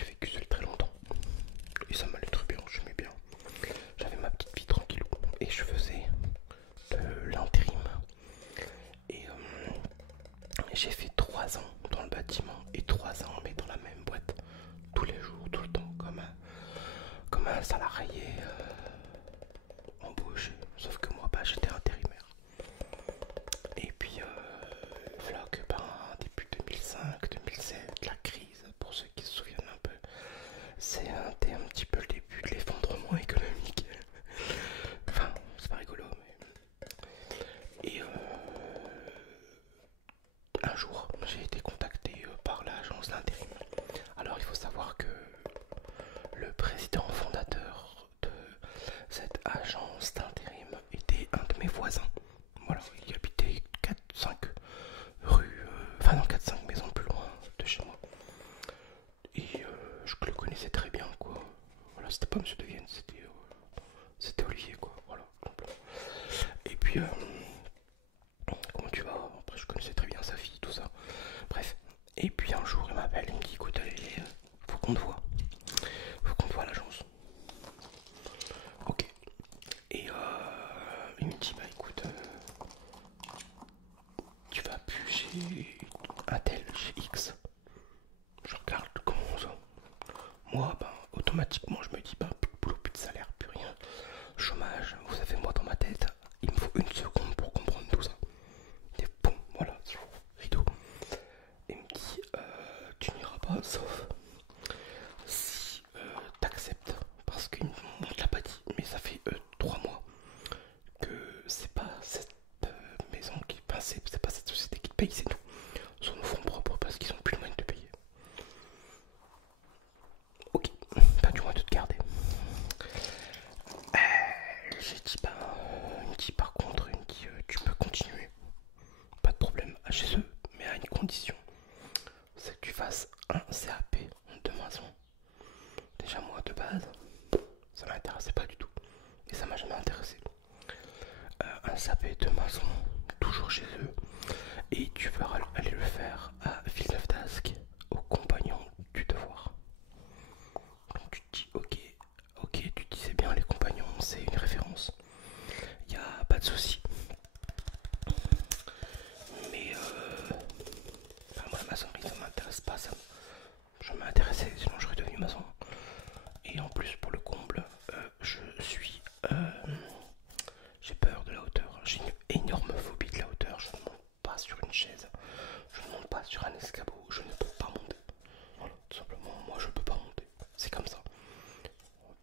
j'ai vécu seul très longtemps. Et ça m'allait très bien, j'aimais bien. J'avais ma petite vie tranquille. Et je faisais de l'intérim. Et j'ai fait 3 ans dans le bâtiment et 3 ans mais dans la même boîte. Tous les jours, tout le temps, comme un salarié embauché. Sauf que moi, bah, j'étais intérimaire. Et puis, voilà que ben, début 2005-2007, la crise, pour ceux qui se souviennent un peu, c'était un petit peu le début de l'effondrement économique. Enfin, c'est pas rigolo, mais... Et un jour, j'ai été contacté par l'agence d'intérim. Alors, il faut savoir que le président fondateur de cette agence d'intérim était un de mes voisins. Voilà, il habitait 4-5 rues, enfin non 4-5 maisons plus loin de chez moi. Et je le connaissais très bien quoi. Voilà, c'était pas Monsieur De Vienne, c'était Olivier quoi. Voilà. Et puis comment tu vas? Après je connaissais très bien sa fille, tout ça. Bref. Et puis un jour il m'appelle, il me dit écoute allez, faut qu'on te voit. Faut qu'on te voit à l'agence. Ok. Et il me dit bah écoute tu vas plus chez un tel, chez X. Je regarde comment ça. Moi, ben, automatiquement, je me dis, ben, plus de boulot, plus de salaire, plus rien. Chômage, vous savez, moi dans ma tête, il me faut une seconde pour comprendre tout ça. Et boum, voilà, rideau. Il me dit, tu n'iras pas, sauf si t'acceptes. Parce qu'il ne l'a pas dit, mais ça fait 3 mois que c'est pas cette maison qui, enfin, c'est pas cette société qui te paye, c'est nous. Sur nos fonds propres parce qu'ils ont plus le moyen de te payer. Ok, pas du moins de te garder. J'ai dit bah, il me dit par contre, il me dit tu peux continuer, pas de problème chez eux, mais à une condition, c'est que tu fasses un CAP de maçon. Déjà moi de base, ça m'intéressait pas du tout et ça m'a jamais intéressé. Un CAP de maçon, toujours chez eux, et tu vas aller le faire à Villeneuve d'Ascq, au compagnon du devoir. Donc tu te dis ok, ok, tu te dis c'est bien les compagnons, c'est une référence. Y a pas de souci. Mais enfin, moi la maçonnerie ça m'intéresse pas, je m'intéressais sinon j'aurais devenu maçon. Et en plus pour le comble, je suis j'ai peur de la hauteur, j'ai une énorme phobie de la hauteur, je ne monte pas sur une chaise, je ne monte pas sur un escabeau, je ne peux pas monter. Voilà, tout simplement, moi je peux pas monter, c'est comme ça.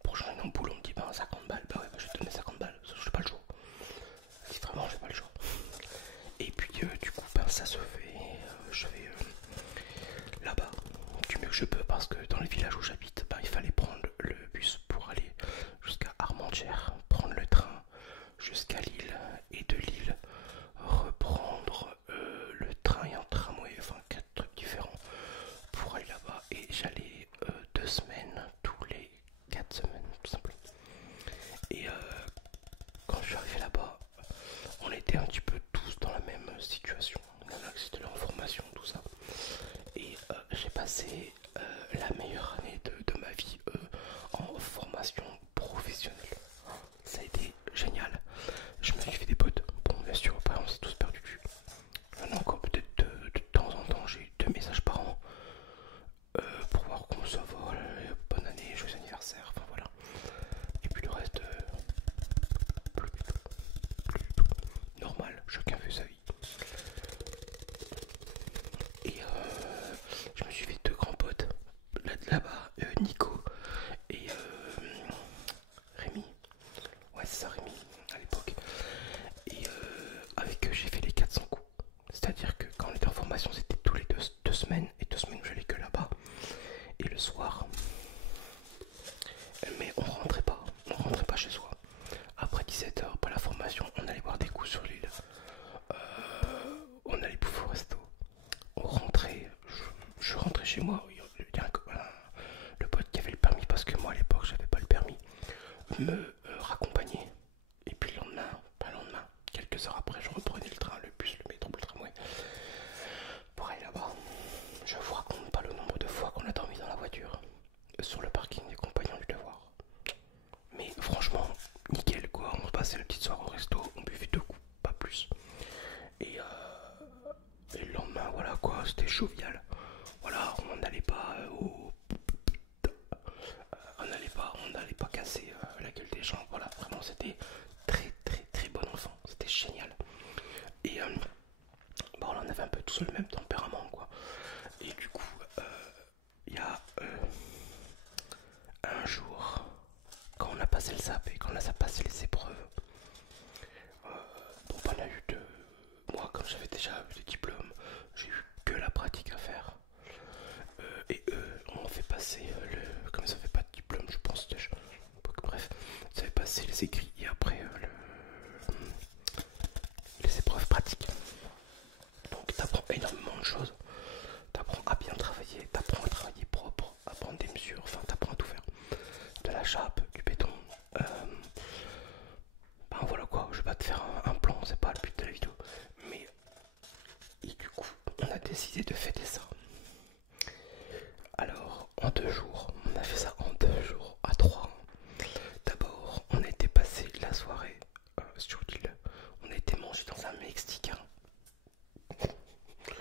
Pour changer mon boulot, on me dit ben 50 balles, bah ouais, bah, je vais te donner 50 balles, j'ai pas le choix. Si vraiment j'ai pas le choix. Et puis du coup, ben, ça se fait, je vais là-bas du mieux que je peux parce que dans le village où j'habite, ben, il fallait prendre le bus pour aller jusqu'à Armentières, prendre le train jusqu'à Lille et de Lille reprendre le train et un tramway, enfin 4 trucs différents pour aller là-bas. Et j'allais 2 semaines tous les 4 semaines tout simplement. Et quand je suis arrivé là-bas, on était un petit peu tous dans la même situation. Il y en a qui étaient là en formation, tout ça. Et j'ai passé la meilleure année de ma vie en formation professionnelle. Ça a été génial. Je me suis fait des potes. Bon, bien sûr, après on s'est tous perdu de vue. Il y en a encore peut-être de temps en temps. J'ai eu 2 messages par an pour voir comment ça va. Bonne année, joyeux anniversaire. Enfin voilà. Et puis le reste, plus du tout. Plus du tout. Normal, chacun fait sa vie. Et je me suis fait 2 grands potes là-bas, Nico et Rémi. Ouais, c'est ça, Rémi, à l'époque. Et avec eux, j'ai fait les 400 coups. C'est-à-dire que quand on était en formation, c'était tous les 2 semaines. Et 2 semaines où j'allais que là-bas. Et le soir, mais on rentrait pas chez soi. Après 17 h, après la formation, on allait boire des coups sur l'île. On allait bouffer au resto. On rentrait, je rentrais chez moi. Il y a le pote qui avait le permis, parce que moi à l'époque j'avais pas le permis, me raccompagnait. Et puis le lendemain, pas le lendemain, quelques heures après, je reprenais le train, le bus, le métro, le tramway pour aller là-bas. Je vous raconte pas le nombre de fois qu'on a dormi dans la voiture. sur le parking des compagnons du devoir. Mais franchement, nickel quoi, on passait la petite soirée au resto, on buvait 2 coups, pas plus. Et, et le lendemain, voilà quoi, c'était jovial. Voilà, on n'allait pas on n'allait pas casser la gueule des gens. Voilà, vraiment c'était très très très bon enfant, c'était génial. Et bon, là, on avait un peu tous le même tempérament quoi. Et du coup, il y a un jour, quand on a passé le SAP et qu'on a passé les épreuves, donc on a eu de... Moi, comme j'avais déjà eu des diplômes, j'ai eu que la pratique à faire. Et eux ont fait passer le... Comme ça fait pas de diplôme, je pense déjà. Bref, ça fait passer les écrits et après les épreuves pratiques. Donc t'apprends énormément de choses. T'apprends à bien travailler, t'apprends à travailler propre, à prendre des mesures, enfin t'apprends à tout faire. De la chape, du béton. Ben voilà quoi, je vais pas te faire un plan, c'est pas le but de la vidéo. Mais et du coup, on a décidé de fêter ça. Alors, en 2 jours, on a fait ça en 2 jours, à 3. D'abord, on a été passer la soirée sur l'île. On a été manger dans un mexicain.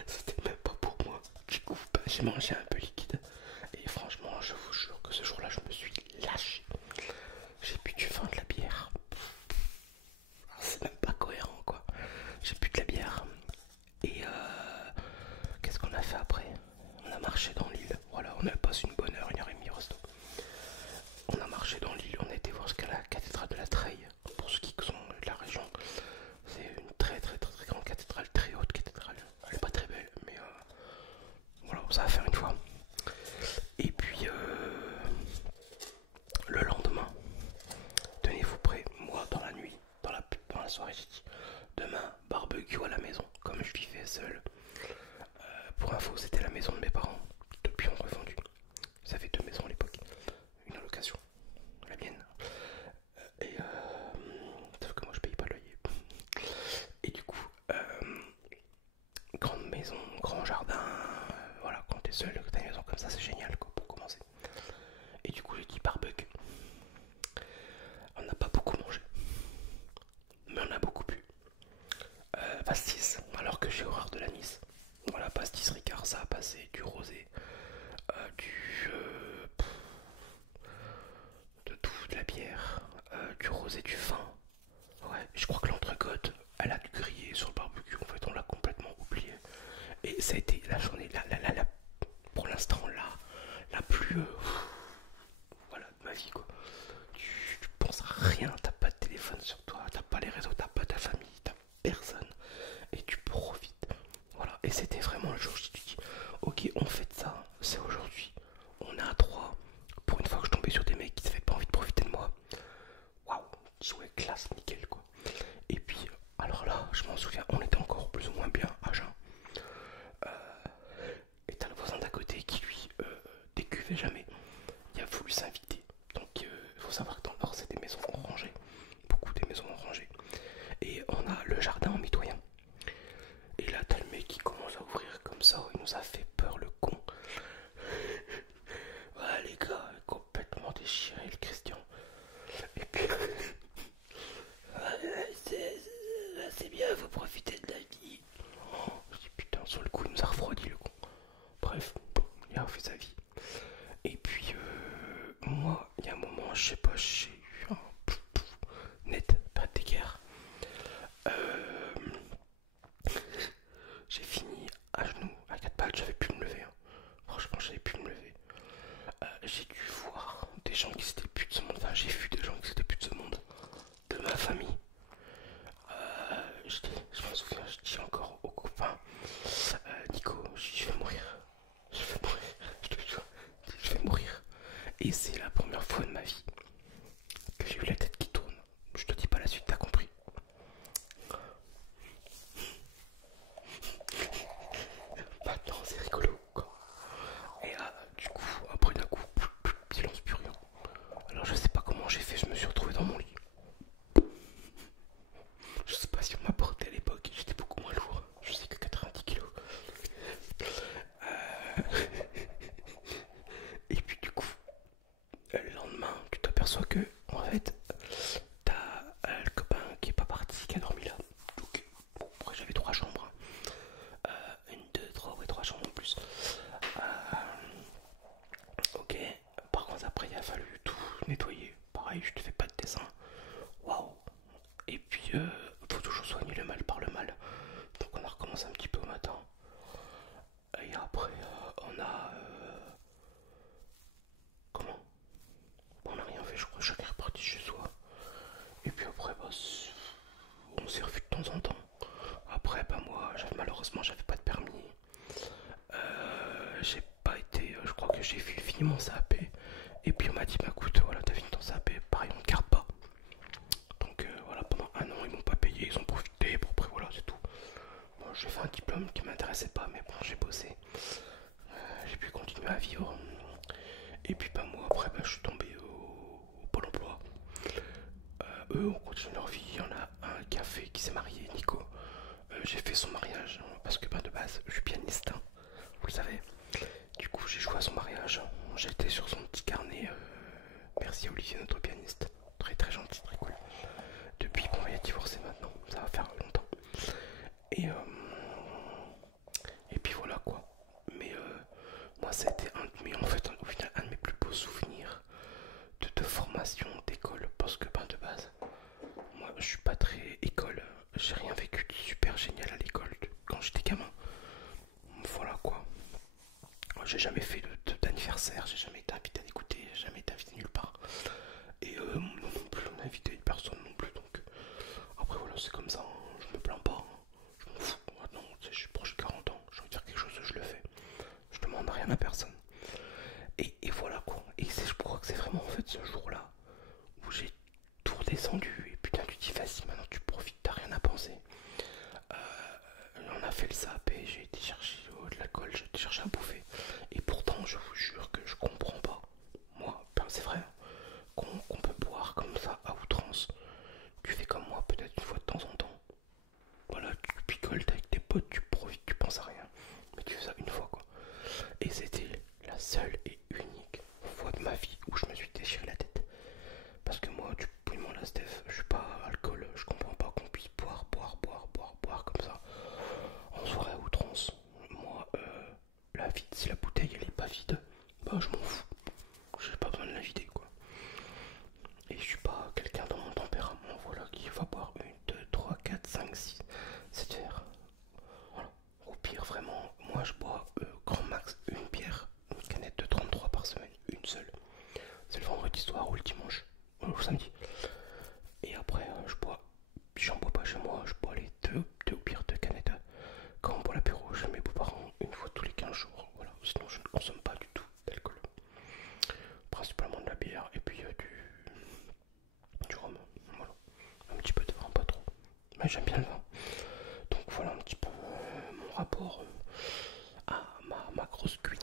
C'était même pas pour moi. Du coup, bah, j'ai mangé un peu liquide. Et franchement, je vous jure que ce jour-là, je me suis lâché. J'ai bu du vin, de la bière. C'est même pas cohérent, quoi. J'ai bu de la bière. Et qu'est-ce qu'on a fait après? On a marché dans l'île. Voilà, on a passé une bonne heure et demie au resto. On a marché dans l'île, on a été voir ce qu'est la cathédrale de la Treille. Pour ceux qui sont de la région, c'est une très très très très grande cathédrale, très haute cathédrale. Elle est pas très belle, mais voilà, ça va faire une fois. Et puis le lendemain, tenez-vous prêts, moi dans la nuit, dans la soirée, j'ai dit demain barbecue à la maison, comme je vivais seul. Pour info, c'était la maison de mes parents. Depuis, on revendu. Ils avaient 2 maisons à l'époque. Une allocation, la mienne. Et sauf que moi je paye pas le loyer. Et du coup, grande maison, grand jardin. Voilà, quand t'es seul, que t'as une maison comme ça, c'est génial quoi, pour commencer. Et du coup, j'ai dit barbecue. On n'a pas beaucoup mangé, mais on a beaucoup bu. Pastis, alors que j'ai horreur de l'anis. Voilà, pastis Ricard, ça a passé, du rosé, de tout, de la bière, du rosé, du vin. Ouais, je crois que l'entrecôte, elle a dû griller sur le barbecue, en fait, on l'a complètement oublié. Et ça a été la journée, pour l'instant, la plus, voilà, de ma vie, quoi. Tu penses à rien, t'as pas de téléphone sur toi, t'as pas les réseaux, t'as pas ta famille, t'as personne. Et tu profites. Voilà, et c'était vraiment le jour où je te dis, ok, on fait ça, c'est aujourd'hui. On est à 3. Pour une fois que je tombais sur des mecs qui n'avaient pas envie de profiter de moi. Waouh, ouais, classe, nickel quoi. Et puis, alors là, je m'en souviens, on était encore plus ou moins bien à jeun. Et t'as le voisin d'à côté qui lui décuvait jamais. Il a voulu s'inviter. Donc il faut savoir que dans le nord c'est des maisons en rangée. Beaucoup des maisons en rangée. Et on a le jardin en mitoyen. Et là t'as le mec qui commence à ouvrir comme ça. Il nous a fait peur le con. Ouais les gars, complètement déchiré le Christian. Et puis c'est bien, faut profiter de la vie. Oh, je dis putain, sur le coup il nous a refroidi le con. Bref, il a refait sa vie. Et puis moi, il y a un moment, je sais pas, j'ai eu un net, pas d'équerre. J'ai fini à genoux, à 4 pattes, j'avais pu me lever. Hein. Franchement, j'avais pu me lever. J'ai dû voir des gens qui s'étaient plus de ce monde. Enfin, j'ai vu des gens qui s'étaient plus de ce monde. De ma famille. Je m'en souviens, je dis encore aux copains Nico, je vais mourir. Je vais mourir, je te jure. Je vais mourir. Et c'est la première fois de ma vie que j'ai eu la tête qui tourne. Je te dis pas la suite, t'as compris. Maintenant c'est rigolo quoi. Et du coup, après d'un coup, silence, plus rien. Alors je sais pas comment j'ai fait, je me suis retrouvé dans mon lit. Je sais pas si on m'a porté à l'époque, j'étais beaucoup moins lourd. Je sais que 90 kilos. Et puis du coup, t'aperçois que, en fait, t'as le copain qui est pas parti, qui a dormi là. Donc, bon, après, j'avais 3 chambres. Une, deux, trois, ouais, 3 chambres en plus. Ok, par contre, après, il a fallu tout nettoyer. Pareil, je te fais pas de dessin. Waouh! Et puis, faut toujours soigner le mal par le mal. Donc, on a recommencé un petit peu au matin. Et après, on a. Comment? On n'a rien fait, je crois. Chacun est reparti chez soi. Et puis après, bah, on s'est revu de temps en temps. Après, bah, moi, malheureusement, j'avais pas de permis. J'ai pas été. Je crois que j'ai fini mon CAP. Et puis, on m'a dit, bah, écoute, voilà, t'as fini ton CAP. Pareil, on te garde pas. Donc, voilà, pendant 1 an, ils m'ont pas payé. Ils ont profité. Bon, après, voilà, c'est tout. Bon, j'ai fait un diplôme qui m'intéressait pas, mais bon, j'ai bossé. J'ai pu continuer à vivre. Et puis bah moi après bah, je suis tombé au Pôle emploi. Eux ont continué leur vie. Il y en a un qui s'est marié, Nico. J'ai fait son mariage parce que bah, de base je suis pianiste, hein, vous le savez. Du coup j'ai joué à son mariage. J'étais sur son petit carnet. Merci Olivier, notre pianiste. Très très gentil, très cool. Depuis bon il a divorcé maintenant. Ça va faire longtemps. Et, et puis voilà quoi. Mais moi c'était un de mes, en fait au final un de mes plus beaux souvenirs de formation d'école parce que ben de base moi je suis pas très école, j'ai rien vécu de super génial à l'école quand j'étais gamin. Voilà quoi. J'ai jamais fait d'anniversaire, j'ai jamais été invité à l'écouter, j'ai jamais été invité nulle part. Et non plus, on a invité personne non plus donc après voilà c'est comme ça, hein. Je me plains pas, hein. Je m'en fous. Maintenant je suis proche de 40 ans, j'ai envie de faire quelque chose, je le fais. Je demande rien à personne. Et voilà quoi. Et je crois que c'est vraiment en fait ce jour-là où j'ai tout redescendu. Et putain, tu te dis, vas-y, maintenant tu profites, t'as rien à penser. On a fait le SAP, j'ai été chercher de l'alcool, j'ai été chercher à bouffer. Et pourtant, je vous jure que je comprends pas. Moi, ben, c'est vrai, qu'on peut boire comme ça à outrance. Tu fais comme moi, peut-être une fois de temps en temps. Voilà, tu picoles avec tes potes, tu profites, tu penses à rien. Mais tu fais ça une fois quoi. Et c'était la seule et unique fois de ma vie où je me suis déchiré la tête. Parce que moi, du bouillement la Steph, je suis pas alcool, je comprends pas qu'on puisse boire comme ça en soirée à outrance. Moi, la vide, si la bouteille elle est pas vide, bah je m'en fous. J'ai pas besoin de la vider quoi. Et je suis pas quelqu'un dans mon tempérament, voilà, qui va boire 1, 2, 3, 4, 5, 6, 7 verres. Voilà. Au pire, vraiment, moi je bois grand max une bière, une canette de 33 par semaine, une seule. C'est le vendredi soir ou le dimanche, ou le samedi. Et après, j'en bois pas chez moi, je bois les deux ou pire 2 canettes. Quand on boit l'apéro chez mes beaux-parents, une fois tous les 15 jours. Voilà, sinon je ne consomme pas du tout d'alcool. Principalement de la bière et puis du rhum. Voilà, un petit peu de vin, pas trop. Mais j'aime bien le vin. Donc voilà un petit peu mon rapport à ma grosse cuite.